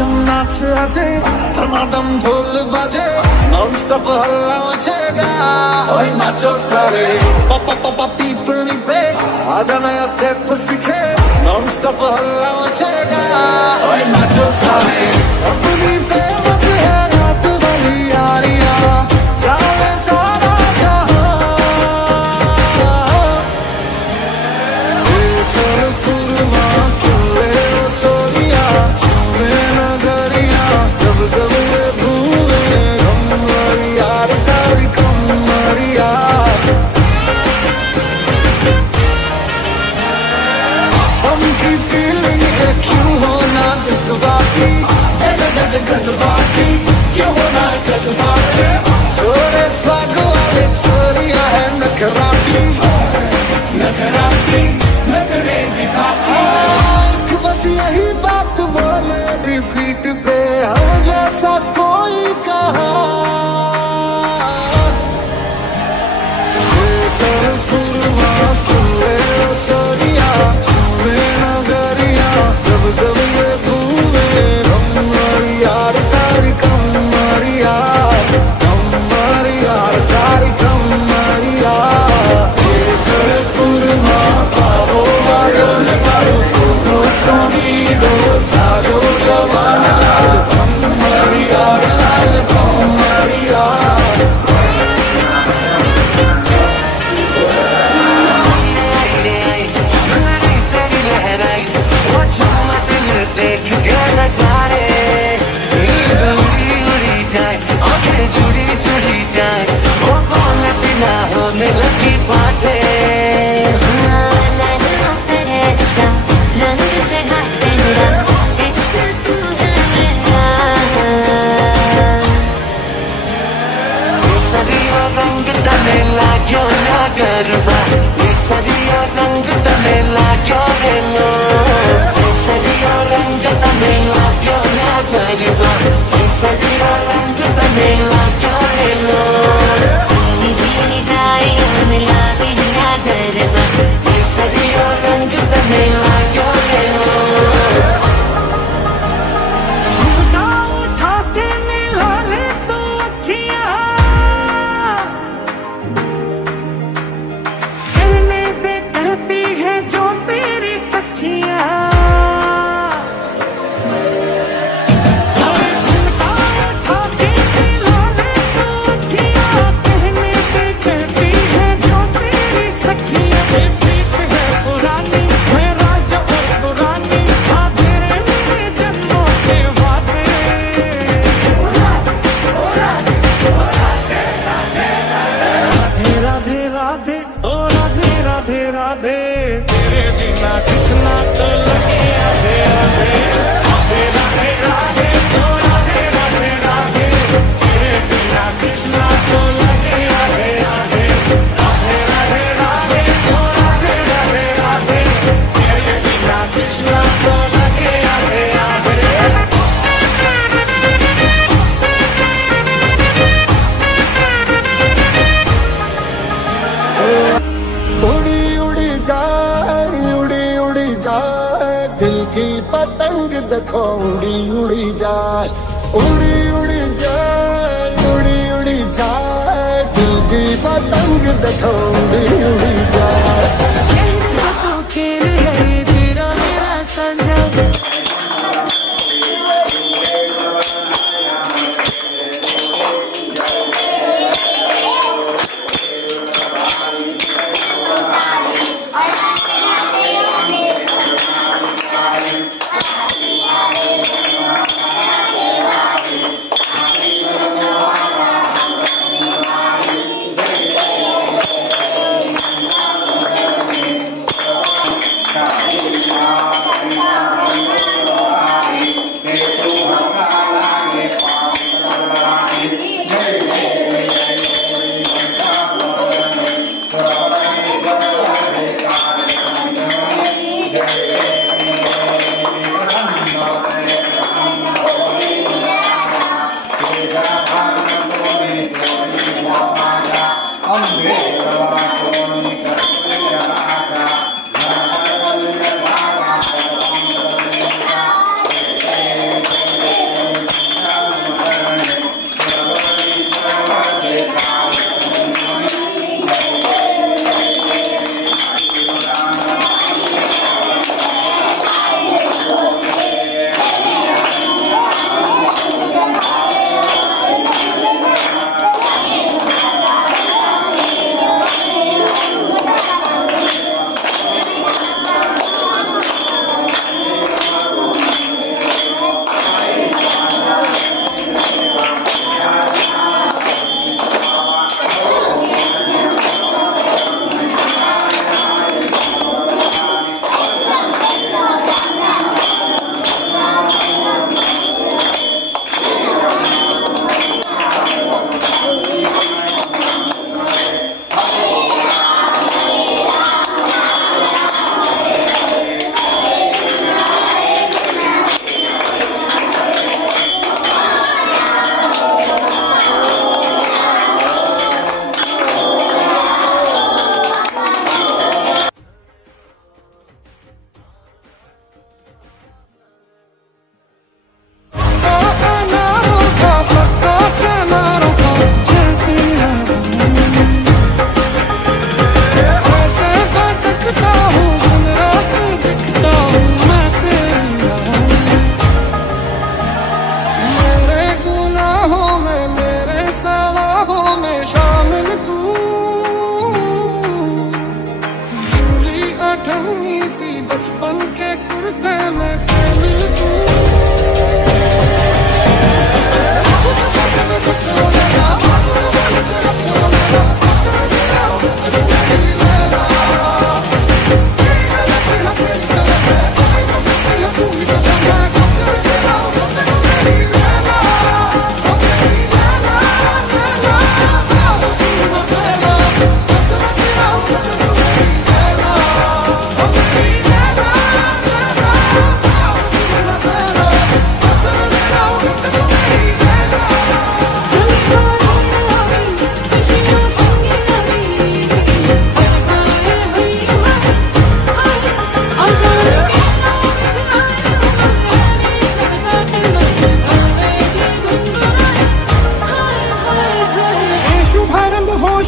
छम नाच आजे धमाधम ढोल बाजे नॉन स्टॉप हल्ला मचेगा ओए नाचो सारे पापा पापा पीपनी पे आधा नया स्टेप सीखे नॉन स्टॉप हल्ला मचेगा ओए नाचो सारे अपनी फेमस है रात वाली यारियां जाने सारा जहां पुरमा सुले छोरिया छुए नगरिया जब जब ये धूए कमरी यार तारी कमरी यार फंकी फीलिंग है क्यों होना जज्बाती जज्बाती क्यों होना जज्बाती छोरे स्वाग वाले छोरिया है नखराती नखराती नखरे दिखाती बस यही बात बोले रिपीट पे हम जैसा कोई कहा सुले छोरिया छुए नगरिया जब जब ये धूए कमरी यार तारी कमरी यार तारी कमरी यार पुरमा पावो वागोने पारो सोनो सोनीडो जागो जवाना कमरी यार लाल कमरी यार देख के नजारे नींद उड़ी उड़ी जाए आंखें जुड़ी जुड़ी जाए वो बोले बिना होने लगी बातें रंग चढ़ा तेरा इश्क तू है मेरा सदियों रंग तने लाग्यो ना गरबा ये सदियों रंग तने लाग्यो रे लो सदियों रंग तने लाग्यो ना गरबा ये सदियों रंग तने लाग्यो रे लो जीनी जीनी जाए हम लागे ना गरबा ये सदियों रंग तने लाग्यो रे लो उठा के मिला ले तो अखियां कहने दे कहती है जो तेरी सखियां राधे तेरे बिना कृष्णा तो लगे आधे आधे राधे राधे ओ राधे राधे राधे तेरे बिना कृष्णा तो लगे आधे आधे राधे राधे राधे ओ राधे राधे राधे तेरे बिना कृष्णा तो लगे आधे आधे दिल की पतंग देखो उड़ी उड़ी जाए उड़ी उड़ी जाए उड़ी उड़ी जाए दिल की पतंग देखो उड़ी उड़ी जाए कहने को खेल है तेरा मेरा संजा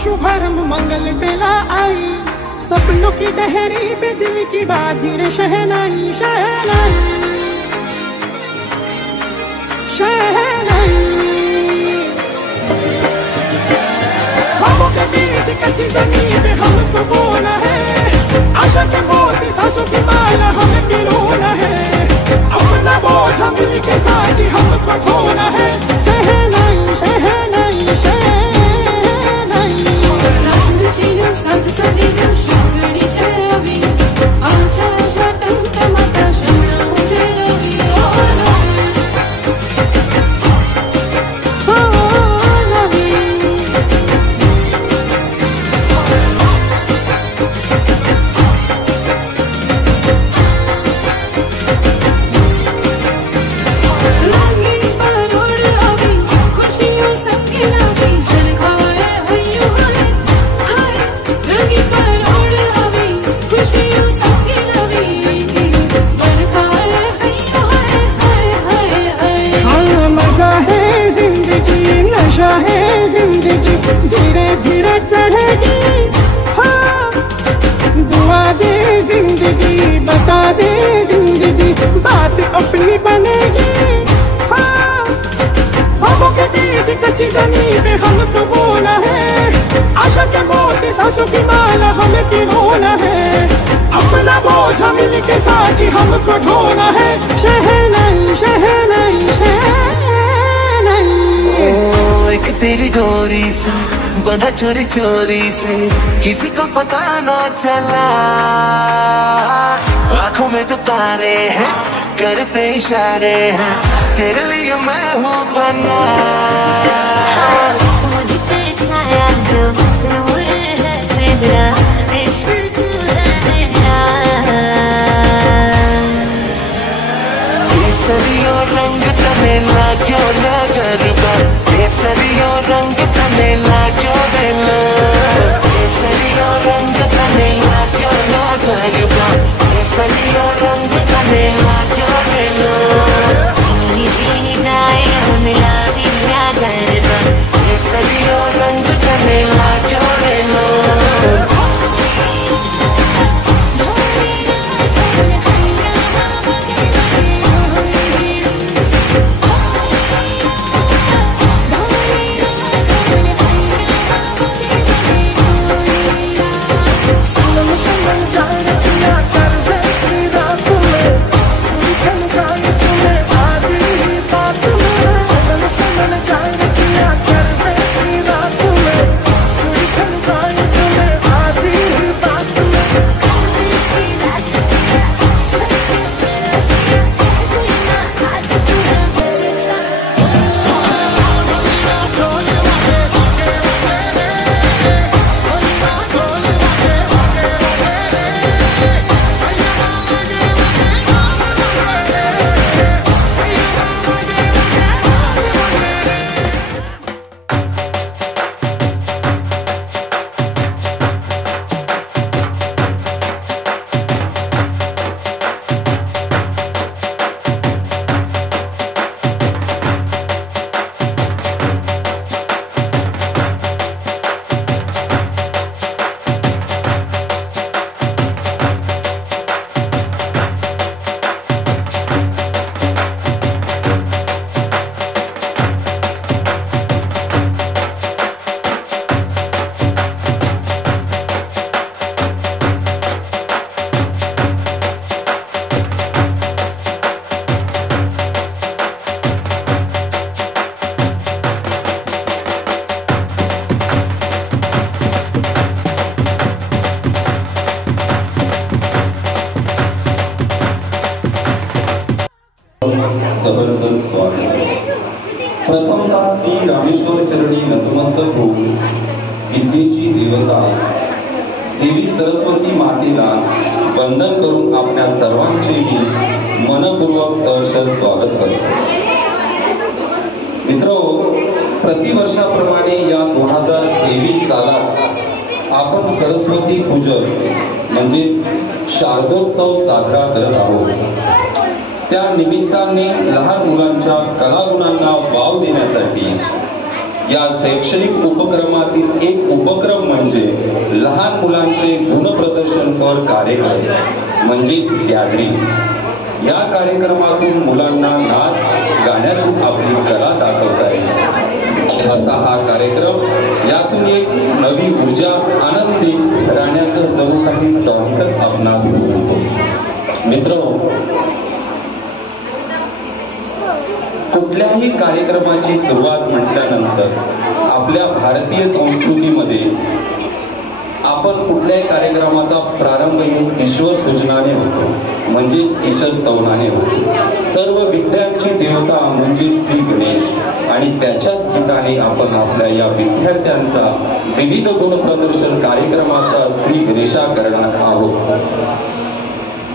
शुभारंभ मंगल बेला आई, सपनों की डहरी पे दिल की बाजी रे शहनाई शहनाई शहनाई। ख्वाबों के बीच कच्ची जमीन पे हमको बोना है, आशा के मोती सांसों की माला हमें पिरोना है, अपना बोझ मिल के साथ ही हमको ढोना है। शहनाई शहनाई शहनाई। धीरे धीरे चढ़ेगी, हाँ दुआ दे जिंदगी, बता दे जिंदगी, बात अपनी बनेगी। हाँ ख्वाबों के बीच कच्ची जमीन पे हमको बोना है, आशा के मोती सांसों की माला हमें पिरोना है, अपना बोझ मिल के साथ ही हमको ढोना है। शहनाई शहनाई शहनाई। एक तेरी डोरी से बंधा चोरी चोरी से, किसी को पता ना चला, आंखों में जो तारे हैं करते इशारे हैं, तेरे लिए मैं हूँ बना। मुझ पे छाया जो नूर है तेरा, इश्क तू है मेरा। केसरियो रंग तने लाग्यो ना गरबा, केसरियो रंग तने लाग्यो रे लो, केसरियो रंग तने लाग्यो ना गरबा, केसरियो रंग तने लाग्यो रे लो। झीनी झीनी गाए मिला दिया गरबा, केसरियो रंग तने लाग्यो रे लो। विद्येची देवता देवी सरस्वती मातेला वंदन करून आपल्या सर्वांचे मी मनपूर्वक सहर्ष स्वागत करतो. मित्रो, प्रतिवर्षाप्रमाणे या 2023 सालात आपण सरस्वती पूजन म्हणजेच शारदोत्सव साजरा करत आहोत. त्या निमित्ताने लहान मुलांच्या कलागुणांना वाव देण्यासाठी या शैक्षणिक उपक्रमातील एक उपक्रम म्हणजे लहान मुलांचे गुणप्रदर्शनपर कार्यक्रम म्हणजेच गॅदरिंग. या कार्यक्रमातून मुलांना नाच गाण्यातून आपली कला दाखवता येईल. असा हा कार्यक्रम, यातून एक नवी ऊर्जा, आनंदी राहण्याचं जणू काही टॉनिकच आपणास मिळतो. मित्रांनो, कुठल्याही कार्यक्रमाची सुरुवात म्हटल्यानंतर आपल्या भारतीय संस्कृतीमध्ये आपण कुठल्याही कार्यक्रमाचा प्रारंभ ईश्वर पूजनाने होतो, म्हणजेच ईशस्तवनाने होतो. सर्व विद्यांची देवता म्हणजे श्री गणेश, आणि त्याच्याच गीताने आपण आपल्या या विद्यार्थ्यांचा विविध गुण प्रदर्शन कार्यक्रमाचा श्री गणेशा करणार आहोत.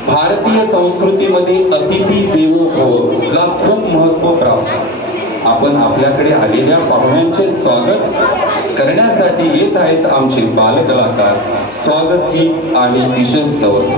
भारतीय संस्कृतीमध्ये अतिथी देवो भव ला खूप महत्व प्राप्त. आपण आपल्याकडे आलेल्या पाहुण्यांचे स्वागत करण्यासाठी येत आहेत आमचे बालकलाकार. स्वागत गीत आणि ईशस्तवन.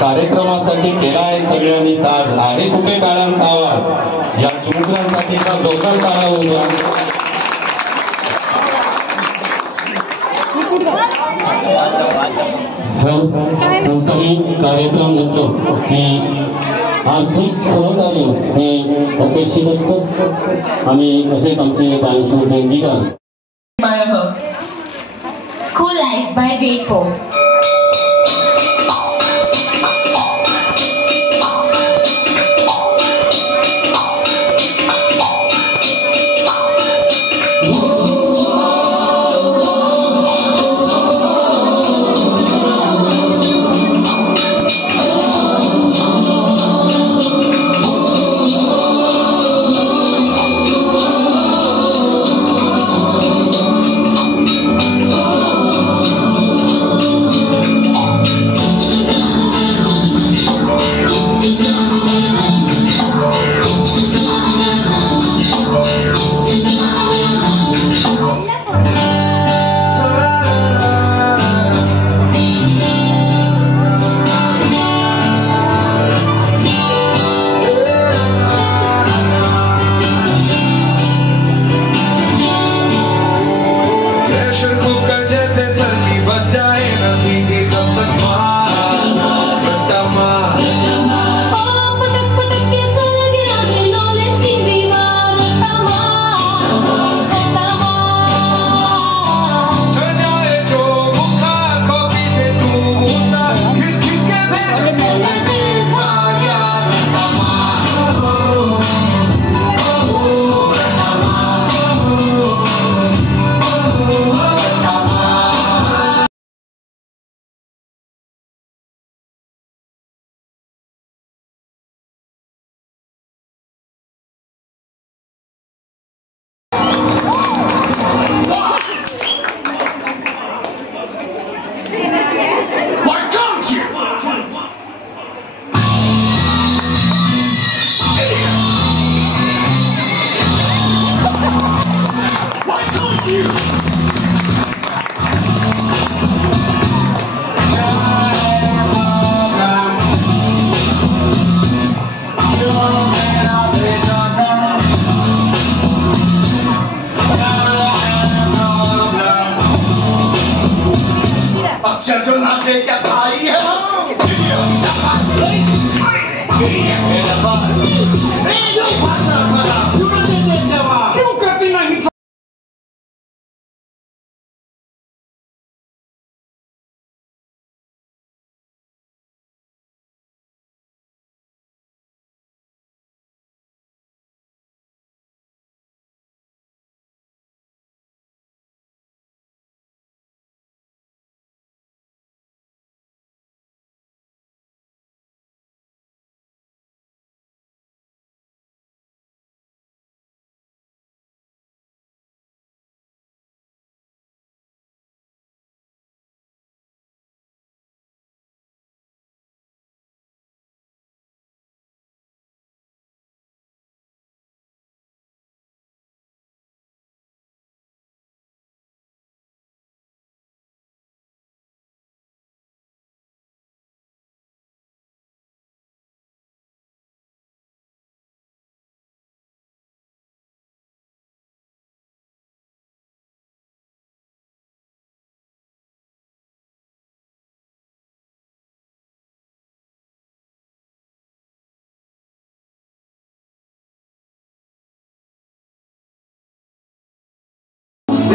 कार्यक्रमासाठी केला आहे सगळ्यांनी साज आहे कुठे काळांचा आवाज या चिमुकल्यांसाठीचा जोरदार टाळा होऊया. कोणताही कार्यक्रम म्हणतो की आर्थिक सहकार्य हे अपेक्षित असतं आणि असेच आमचे कायमस्वरूपी अंगीकार. School Life by Grade 4.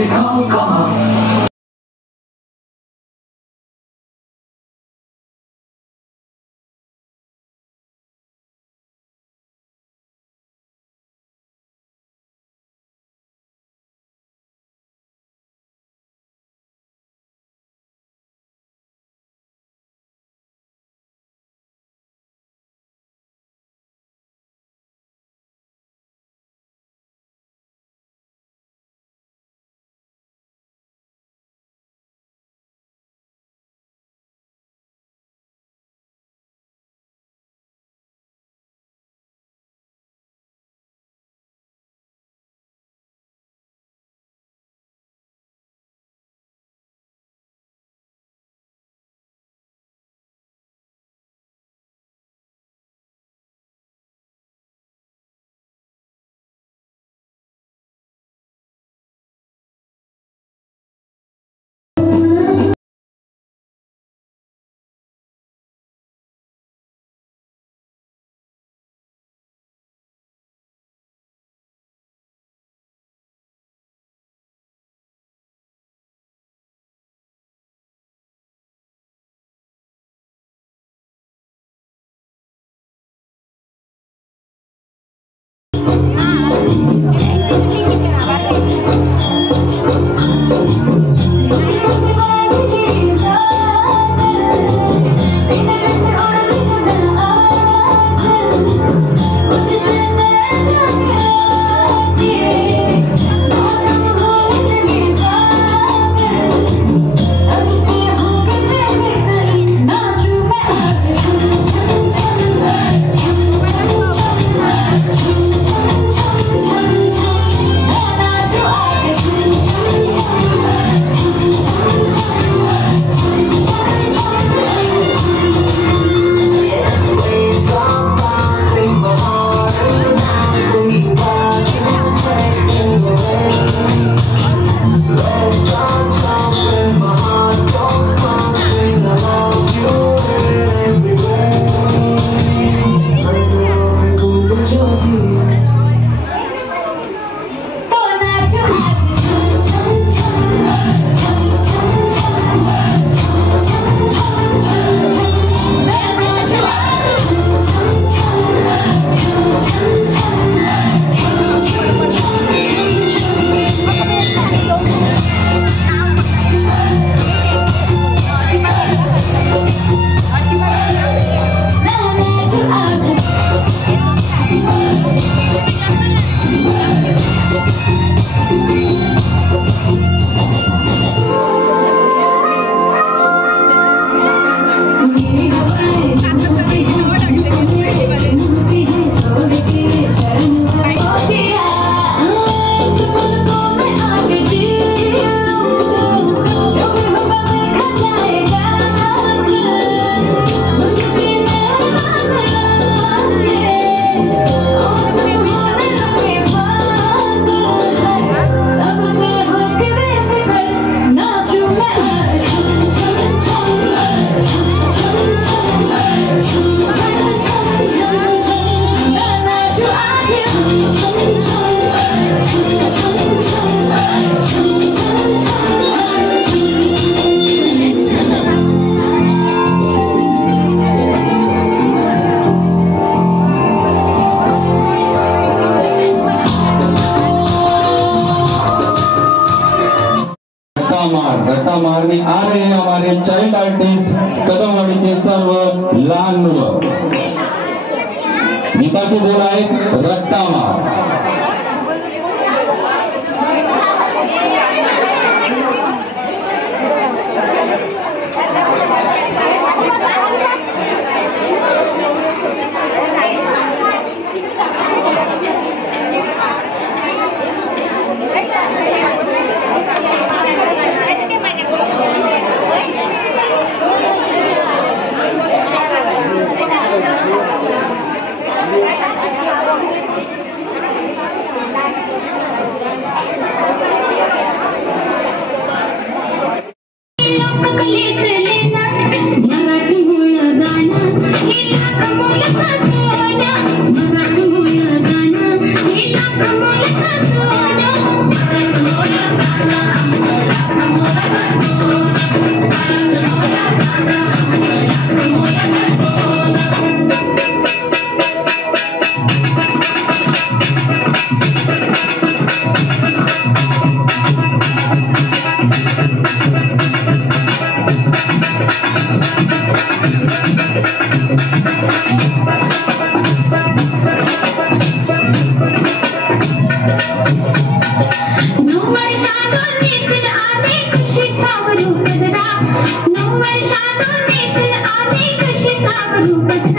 दिखाऊं कहाँ। रट्टा मारने आ रहे हैं हमारे चाइल्ड आर्टिस्ट कदमवाडी के सर्व लहान मुलं. गीताचे बोल आहेत रट्टा मार. Marathi Thank you.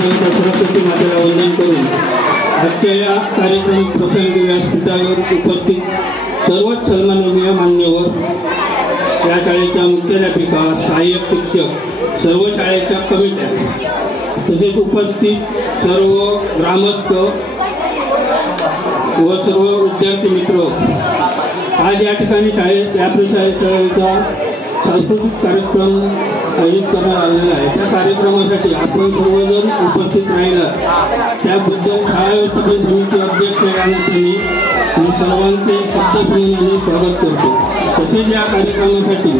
प्रथम सरस्वती मातेला वंदन करून आजच्या या कार्यक्रम प्रसंगी व्यासपीठावर उपस्थित सर्वच सन्माननीय मान्यवर, या शाळेच्या मुख्याध्यापिका, सहाय्यक शिक्षक, सर्व शाळेच्या कमिट्या, तसेच उपस्थित सर्व ग्रामस्थ व सर्व विद्यार्थी मित्र, आज या ठिकाणी शाळेचा सांस्कृतिक कार्यक्रम आयोजित करण्यात आलेला आहे. त्या कार्यक्रमासाठी आपण सर्वजण उपस्थित राहिला त्याबद्दल शाळा व्यवस्थापन समिती अध्यक्ष या नात्याने मी सर्वांचे शब्दपूर्ण स्वागत करतो. तसेच या कार्यक्रमासाठी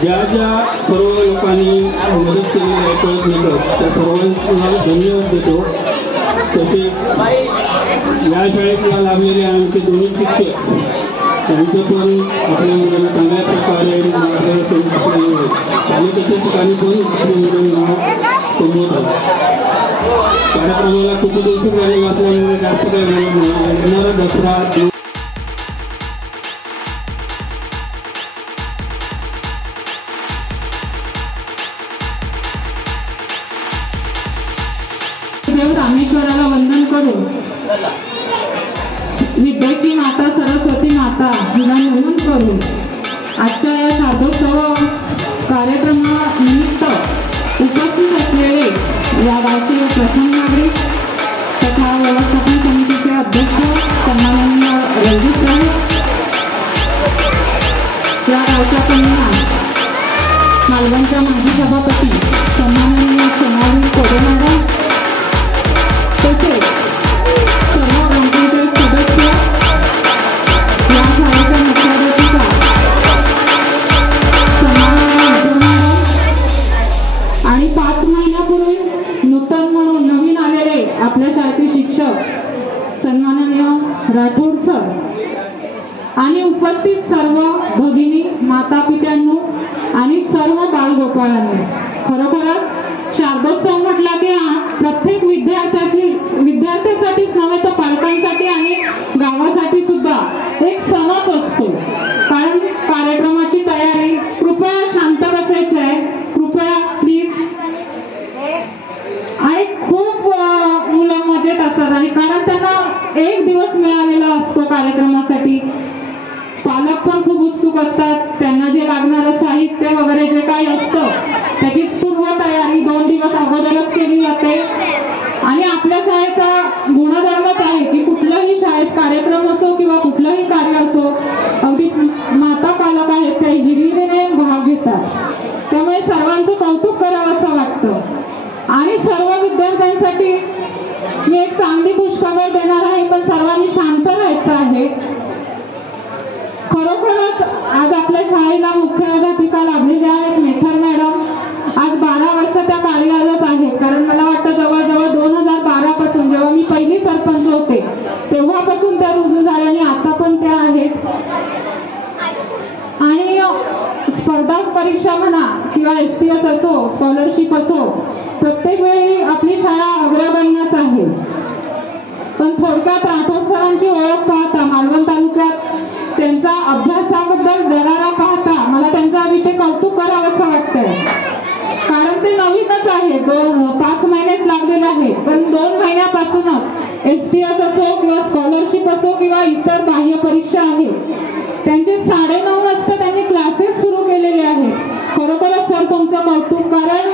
ज्या सर्व लोकांनी मदत केलेली आहे कळत नकळत त्या सर्वांना धन्यवाद देतो. तसेच या शाळेला लाभलेले आमचे दोन्ही शिक्षक त्यांचं पण आपल्या मुलांना चांगल्या प्रकारे मार्गदर्शन आणि त्याच्या ठिकाणी पण आपल्या मुलांना कमवत आहोत. कार्यक्रमाला खूप दिवशी झालेला असल्यामुळे जास्त काही येणारा दसरा देव रामेश्वराला वंदन करून विद्येची माता सरस्वती माता हिला नमन करून आजच्या या शारदोत्सव कार्यक्रमानिमित्त उपस्थित असलेले या गावचे प्रथम नागरिक तथा व्यवस्थापन समितीचे अध्यक्ष सन्माननीय रणजित साहेब, या गावच्या कन्या मालवणच्या माजी सभापती सन्माननीय सोनाली कोडे मॅडम, तसेच सर्व ग्रामपंचायत सदस्य, या शाळेच्या मुख्याध्यापिका आणि 5 महिन्यापूर्वी नूतन म्हणून नवीन आलेले आपल्या शाळेचे शिक्षक सन्माननीय राठोड सर आणि उपस्थित सर्व भगिनी, माता पित्यांनो आणि सर्व बालगोपाळांनो, खरोखरच शारदोत्सव म्हटला की प्रत्येक विद्यार्थ्यासाठीच नव्हे तर पालकांसाठी आणि गावासाठी सुद्धा एक सणच असतो. कारण कार्यक्रमाची तयारी, कृपया शांत बसायचं आहे, कृपया प्लीज. आणि खूप मुलं मजेत असतात आणि कारण त्यांना एक दिवस मिळालेला असतो कार्यक्रमासाठी. पालक पण खूप उत्सुक असतात, त्यांना जे लागणारं साहित्य वगैरे जे काही असतं त्याची पूर्व तयारी 2 दिवस अगोदरच केली जाते. आणि आपल्या शाळेचा गुणधर्मच आहे की कुठल्याही शाळेत कार्यक्रम असो किंवा कुठलंही कार्य असो, अगदी माता पालक आहेत ते हिरिरीने भाग घेतात. त्यामुळे सर्वांचं कौतुक करावं असं वाटतं. आणि सर्व विद्यार्थ्यांसाठी मी एक चांगली खुशखबर देणार आहे, पण सर्वांनी शांत राहायचं आहे. खरोखरच आज आपल्या शाळेला मुख्याध्यापिका लाभलेल्या आहेत मेथर मॅडम. आज 12 वर्ष त्या कार्यरत आहेत. कारण मला वाटतं जवळजवळ 2012 पासून जेव्हा मी पहिली सरपंच होते तेव्हापासून त्या रुजू झाल्या आणि आता पण त्या आहेत. आणि स्पर्धा परीक्षा म्हणा किंवा SPS असो, स्कॉलरशिप असो, प्रत्येक वेळी आपली शाळा अग्रगण्यच आहे. पण थोडक्यात राठोड सरांची ओळख पाहता, मालवण तालुक्यात त्यांचा अभ्यासाबद्दल दरारा पाहता मला त्यांचं इथे कौतुक करावं असं वाटतंय. कारण ते नवीनच आहे, 5 महिनेच लागलेले आहे, पण 2 महिन्यापासूनच SPS असो किंवा स्कॉलरशिप असो किंवा इतर बाह्य परीक्षा आहे त्यांचे 9:30 वाजता त्यांनी क्लासेस सुरू केलेले आहेत. खरोखरच सर तुमचं कौतुक. कारण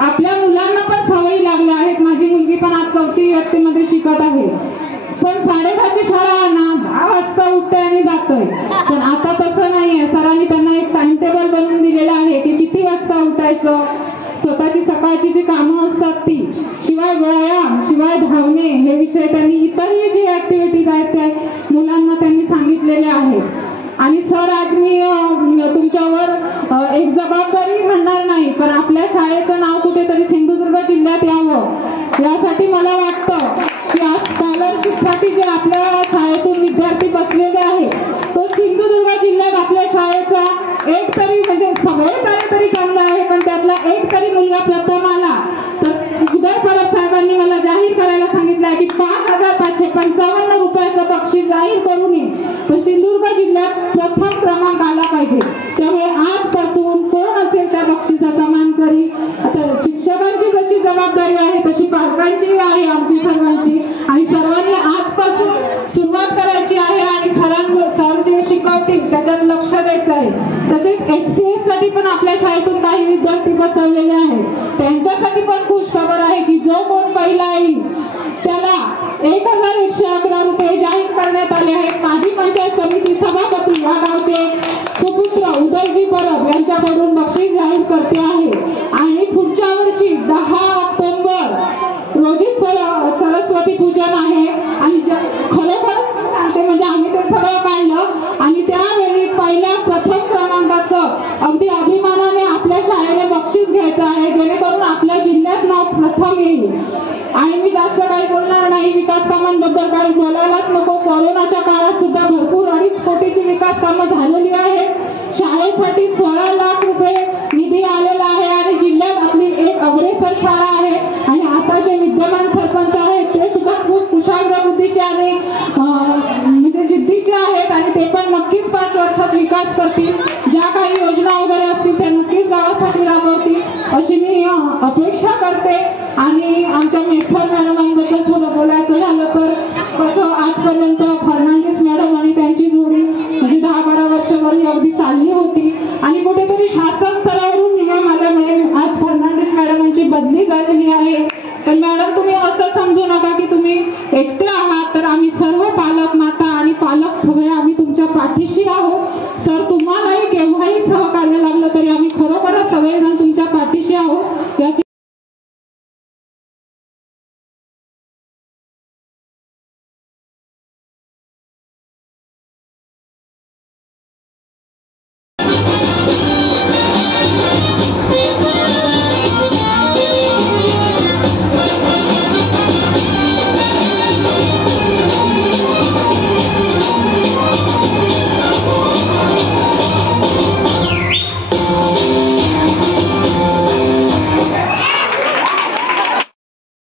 आपल्या मुलांना पण सवयी लागल्या आहेत. माझी मुलगी पण आज 4थी इयत्तेमध्ये शिकत आहे. पण 10:30ची शाळा ना 10 वाजता उठतोय आणि जातोय. पण आता तसं नाहीये. सरांनी त्यांना एक टाइम टेबल बनवून दिलेलं आहे की किती वाजता उठायचं, स्वतःची सकाळची जी कामं असतात ती, शिवाय व्यायाम, शिवाय धावणे हे विषय त्यांनी, इतरही जी ऍक्टिव्हिटीज आहेत त्या मुलांना त्यांनी सांगितलेल्या आहेत. आणि सर आज मी तुमच्यावर एक जबाबदारी म्हणणार नाही, पण आपल्या शाळेचं नाव कुठेतरी सिंधुदुर्ग जिल्ह्यात यावं यासाठी मला वाटतं की आज स्कॉलरशिपसाठी जे आपल्या शाळेतून विद्यार्थी बसलेले आहेत तो सिंधुदुर्ग जिल्ह्यात आपल्या शाळेचा एक तरी, म्हणजे सगळे काहीतरी चांगलं आहे पण त्यातला एक तरी मुलगा प्रथम आला तर उदय परब साहेबांनी मला जाहीर करायला सांगितलं आहे की 5,555 रुपयाचं बक्षीस जाहीर करू नये, पण सिंधुदुर्ग जिल्ह्यात प्रथम क्रमांक आला पाहिजे. त्यामुळे आजपासून कोण असेल त्या बक्षिसाचा मान करी. आता शिक्षकांची जशी जबाबदारी आहे तशी पालकांची आहे, आमची सर्वांची. आणि सर्वांनी आजपासून सुरुवात करायची आहे आणि सर जे शिकवतील त्याच्यात लक्ष द्यायचं आहे. तसेच SPS साठी पण आपल्या शाळेतून काही विद्यार्थी बसवलेले आहेत. त्यांच्यासाठी पण खुश खबर आहे की जो कोण पहिला येईल त्याला 1111 रुपये जाहीर करण्यात आले आहेत. माजी पंचायत समिती सभापती या गावचे सुपुत्र उदयजी परब यांच्याकडून बक्षीस जाहीर करते आहे. आणि पुढच्या वर्षी 10 ऑक्टोबर रोजी सरस्वती पूजन आहे. आणि खरोखरच सांगते म्हणजे आम्ही ते सगळं काढलं आणि त्यावेळी पहिल्या प्रथम क्रमांकाचं अगदी अभिमानाने आपल्या शाळेने बक्षीस घ्यायचं आहे, जेणेकरून आपल्या जिल्ह्यात नाव प्रथम येईल. आणि मी जास्त काही बोलणार नाही, विकास कामांबद्दल काही बोलायलाच नको. कोरोनाच्या काळात सुद्धा भरपूर 2.5 कोटीची विकास कामं झालेली आहेत. शाळेसाठी 16 लाख रुपये निधी आलेला आहे आणि जिल्ह्यात आपली एक अग्रेसर शाळा आहे. आणि आता जे विद्यमान सरपंच आहेत ते सुद्धा खूप कुशाग्र बुद्धीचे आणि म्हणजे जिद्दीचे आहेत आणि ते पण नक्कीच 5 वर्षात विकास करतील. ज्या काही योजना वगैरे असतील त्या नक्कीच गावासाठी राबवतील अशी मी अपेक्षा करते. आणि आमच्या मेथर मॅडमांबद्दल थोडं बोलायचं झालं तर कसं आजपर्यंत फर्नांडिस मॅडम आणि त्यांची जोडी म्हणजे 10-12 वर्षावरही अगदी चालली होती आणि कुठेतरी शासन स्तरावरून नियम आल्यामुळे आज फर्नांडिस मॅडमांची बदली झालेली आहे. पण मॅडम तुम्ही असं समजू नका की तुम्ही एकटे आहात, तर आम्ही सर्व पालक माता आणि पालक सगळे आम्ही तुमच्या पाठीशी आहोत. सर तुम्हालाही केव्हाही सहकार्य लागलं तरी आम्ही खरोखरच सगळेजण तुमच्या पाठीशी आहोत. याची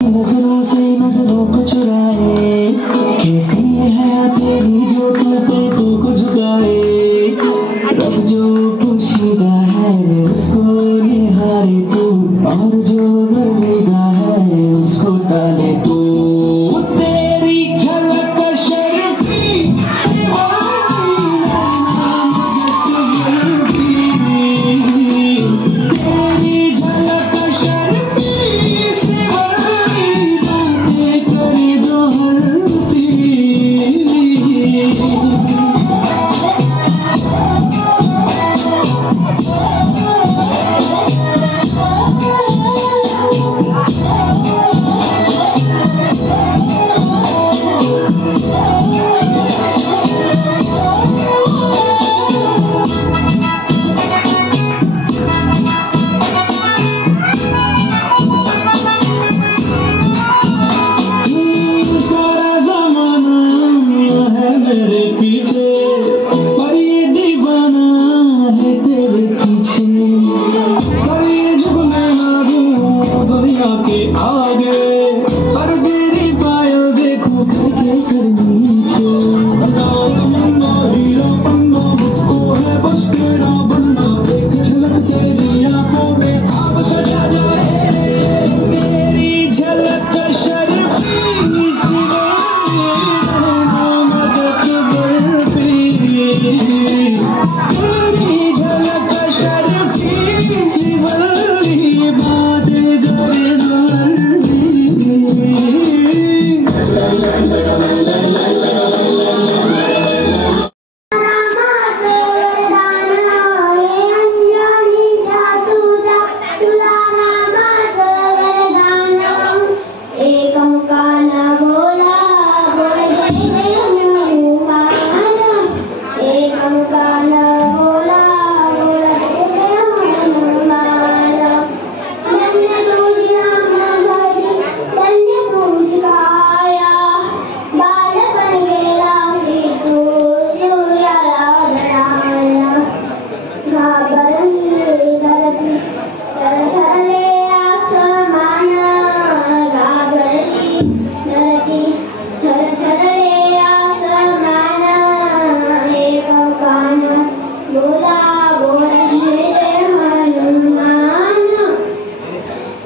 नजरों से नजरों को चुराए, कैसी है तेरी जो पलकों को झुकाए। रब जो पोशीदा है उसको निहारे तू, और जो गर्विदा है उसको टाले तू। तेरी झलक शर्फी तेरी झलक शर्फी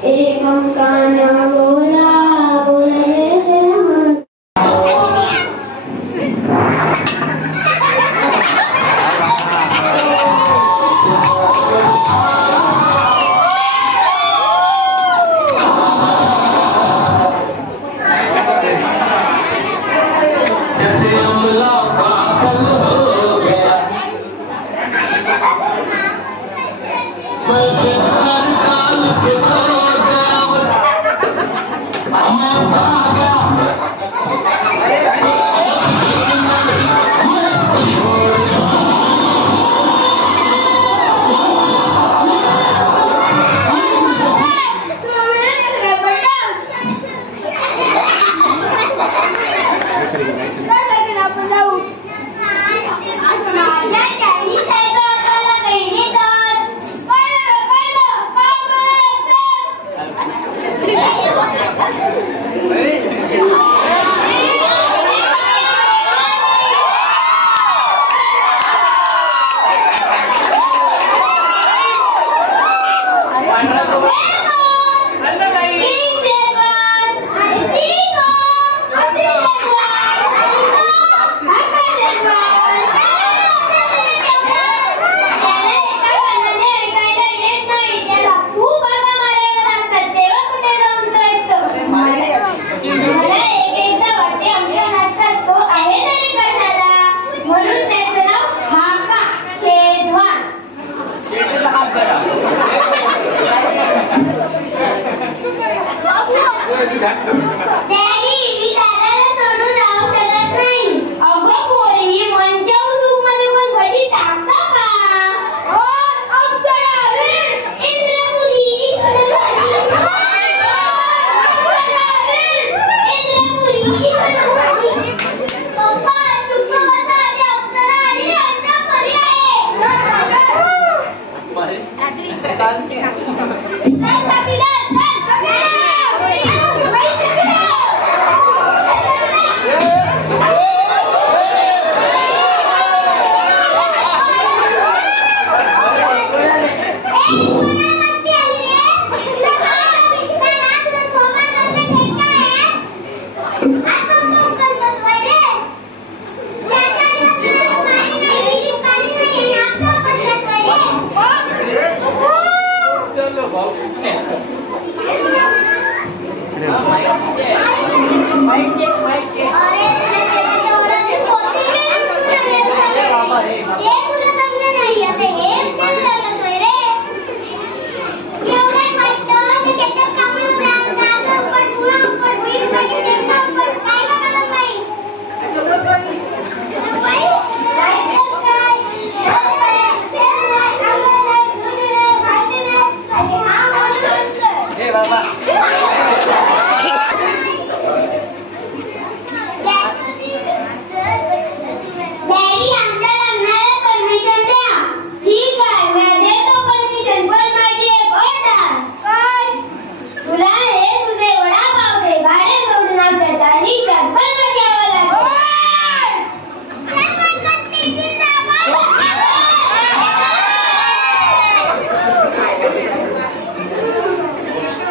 एक काना बोला बोले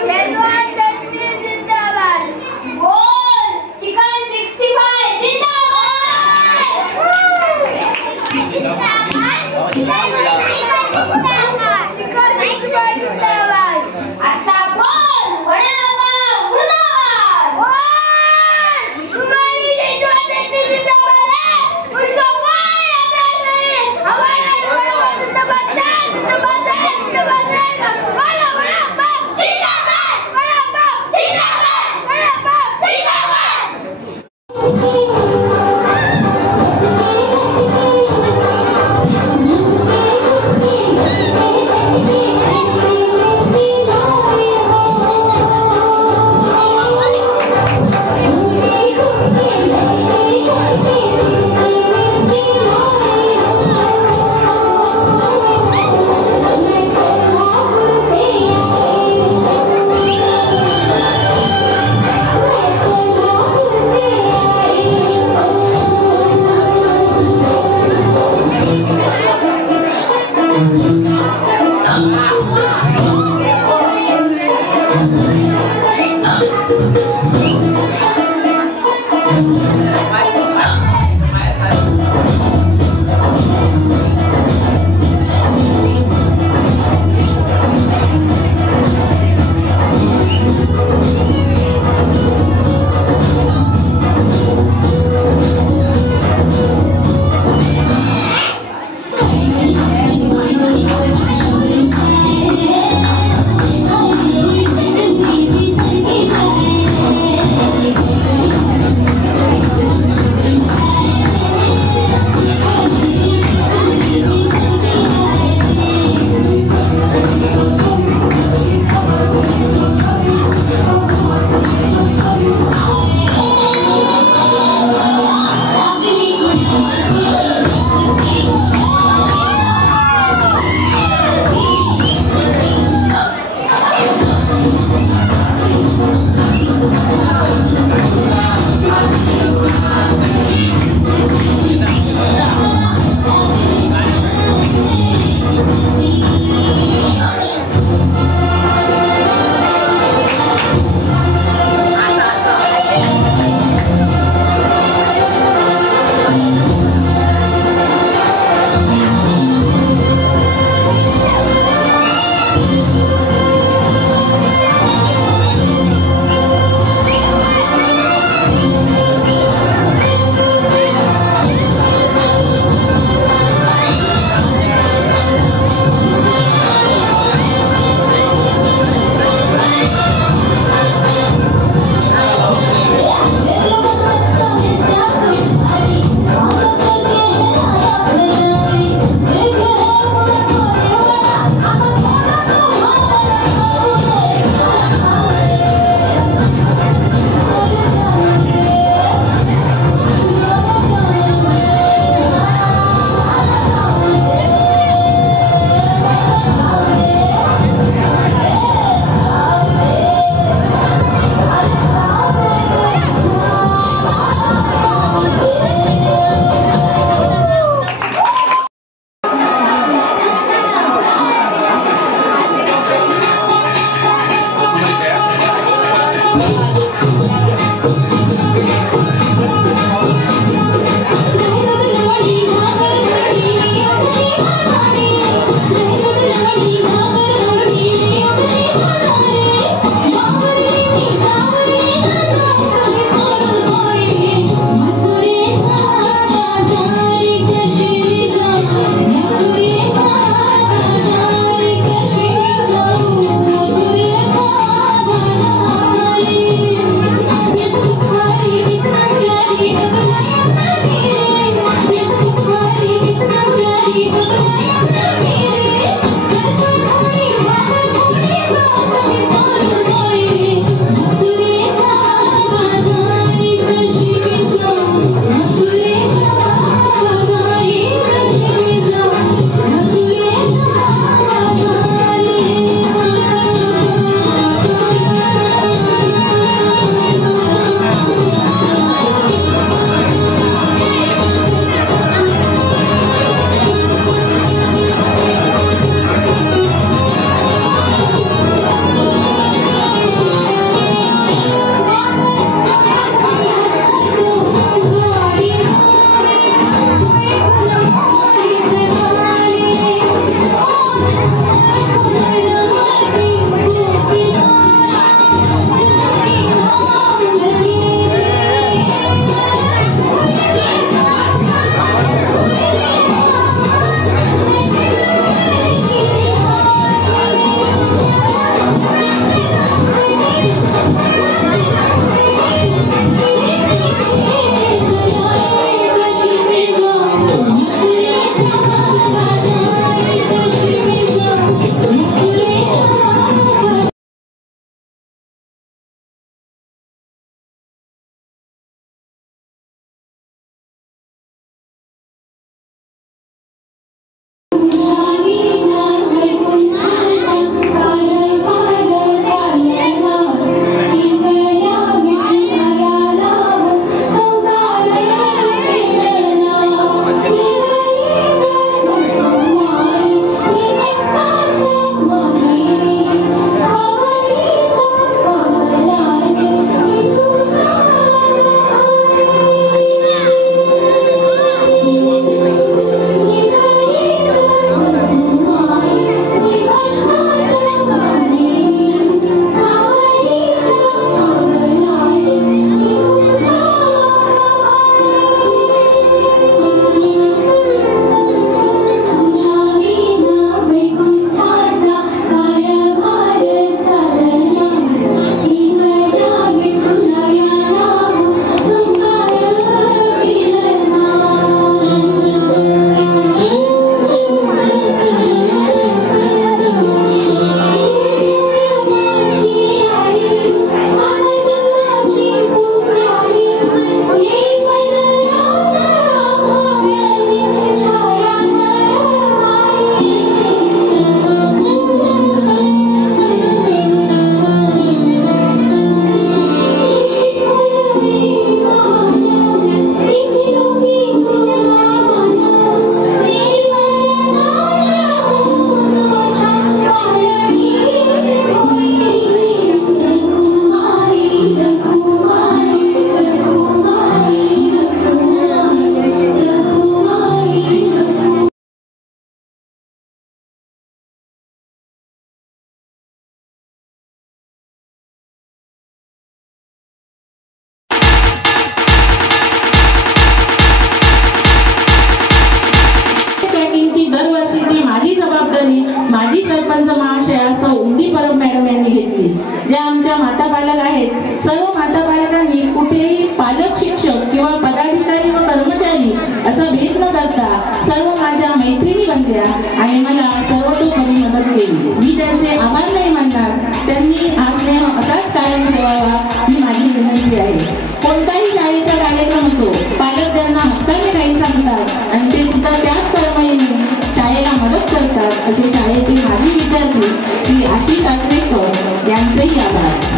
Let's Thank you. आमच्या माता पालक आहेत, सर्व माता पालकांनी कुठेही पालक शिक्षक किंवा पदाधिकारी व कर्मचारी असा भेद न करता सर्व माझ्या मैत्रिणी बनल्या आणि मला सर्वतोपरी मदत केली. मी त्यांचे आभार नाही मानणार. त्यांनी हा स्नेह असाच कायम ठेवावा ही माझी विनंती आहे. कोणताही शाळेचा कार्यक्रम असो, पालक त्यांना हक्काने काही सांगतात आणि ते सुद्धा त्याच तळमळीने शाळेला मदत करतात. असे शाळेतील माजी विद्यार्थी श्री आशिष आचरेकर यांचेही आभार.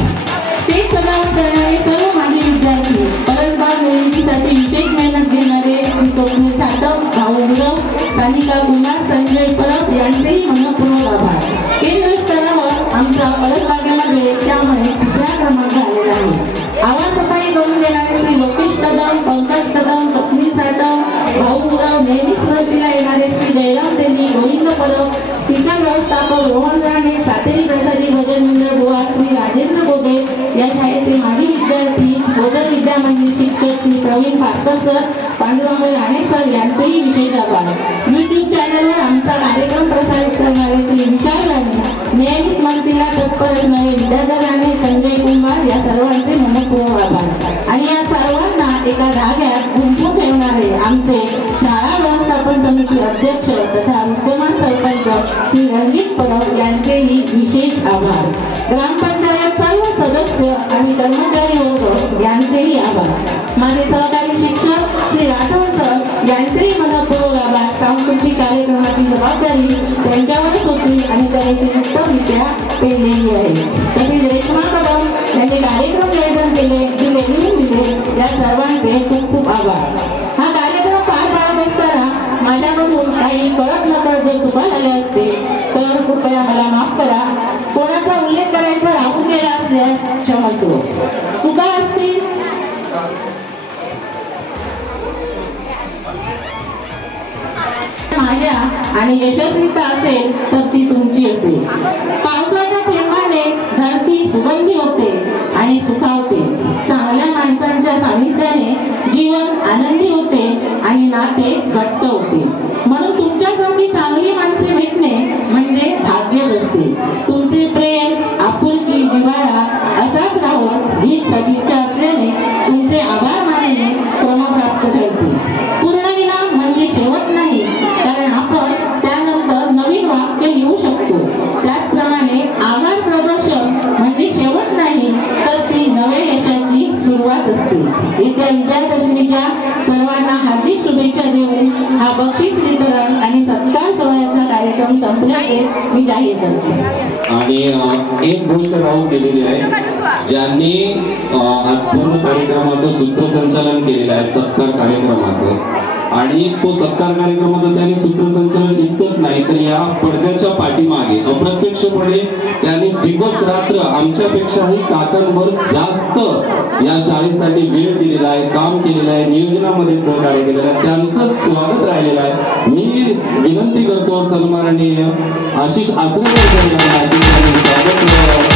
ते सजावट करणारे सर्व माजी विद्यार्थी, परसबाग निर्मितीसाठी विशेष मेहनत घेणारे स्वप्नील साटम, भाऊ गुरव, सानिका कुमार, संजय परब यांचेही मनपूर्वक आभार. केंद्र स्तरावर आमचा परसबागेमध्ये त्यामुळे तिसरा क्रमांक आलेला आहे. आवाज सफाई करून देणारे श्री लोकेश कदम, पंकज कदम, स्वप्नील साटम, भाऊ गुरव, नेहमी सुरतीला येणारे श्री जयराम देवी, गोविंद परब, शिक्षण व्यवस्थापक रोहन राणे, सातेरी प्रसादी भजनेंद्र बुवा, श्री राजेंद्र बोगे या शाळेचे माजी विद्यार्थी, बोधन विद्या मंदिर शिक्षक श्री प्रवीण भास्कर सर, पांडुरंग राणे सर यांचेही विशेष आभार. YouTube चॅनलवर आमचा कार्यक्रम प्रसारित करणारे श्री विशाल राणे, नियमित मंत्रीला तत्पर असणारे विद्याधर राणे, संजय कुमार या सर्वांचे मनपूर्वक आभार. आणि या सर्वांना एका धाग्यात गुंफून ठेवणारे आमचे शाळा व्यवस्थापन समिती अध्यक्ष तथा विद्यमान सरपंच श्री रणजित परब यांचेही विशेष आभार. ग्रामपंचायत सर्व सदस्य आणि कर्मचारी वर्ग यांचेही आभार. माझे सहकारी शिक्षक श्री राठोड सर यांचेही मनपूर्वक आभार. सांस्कृतिक कार्यक्रमाची जबाबदारी त्यांच्यावरच होती आणि त्यांनी उत्तमरित्या पेललेली आहे. तसेच रेश्मा कदम यांनी कार्यक्रम नियोजन केले, जे रेव्हेन्यू दिले, या सर्वांचे खूप खूप आभार. हा कार्यक्रम पार पाडत असताना माझ्याकडून काही कळत नकळत जर चुका झाल्या असतील तर कृपया मला माफ करा. कोणाचा उल्लेख करायचा राहून गेला असल्यास क्षमस्व. चुका असतील माझ्या आणि यशस्वीता असेल तर ती तुमची असेल. पावसाच्या थेंबाने धरती सुगंधी होते आणि सुखावते. चांगल्या माणसांच्या सानिध्याने जीवन आनंदी होते आणि नाते घट्ट होते. म्हणून तुमच्यासाठी चांगली माणसे भेटणे म्हणजे भाग्यच असते. तुमचे प्रेम, आपुलकी, जिव्हाळा असाच राहून ही सदिच्छा असल्याने तुमचे आभार मानणे क्रमप्राप्त ठरते. पूर्णविराम म्हणजे शेवट नाही, कारण आपण त्यानंतर नवीन वाक्य लिहू शकतो. त्याचप्रमाणे आभार प्रदर्शन म्हणजे शेवट नाही, तर ती नव्या यशाची सुरुवात असते. येत्या विजयादशमीच्या सर्वांना हार्दिक शुभेच्छा देऊन हा बक्षीस वितरण आणि सत्कार सोहळ्याचा कार्यक्रम संपल्याचे मी जाहीर करतो. आणि एक गोष्ट राहून गेलेली आहे, ज्यांनी आज पूर्ण कार्यक्रमाचं सूत्रसंचालन केलेलं आहे सत्कार कार्यक्रमाचं, आणि तो सत्कार कार्यक्रमाचं त्यांनी सूत्रसंचालन इतकंच नाही तर या पडद्याच्या पाठीमागे अप्रत्यक्षपणे त्यांनी दिवस रात्र आमच्यापेक्षाही काकांवर जास्त या शाळेसाठी वेळ दिलेला आहे, काम केलेलं आहे, नियोजनामध्ये सहकार्य केलेलं आहे. त्यांचं स्वागत राहिलेलं आहे. मी विनंती करतो सन्माननीय आशिष आचरेकर यांना स्वागत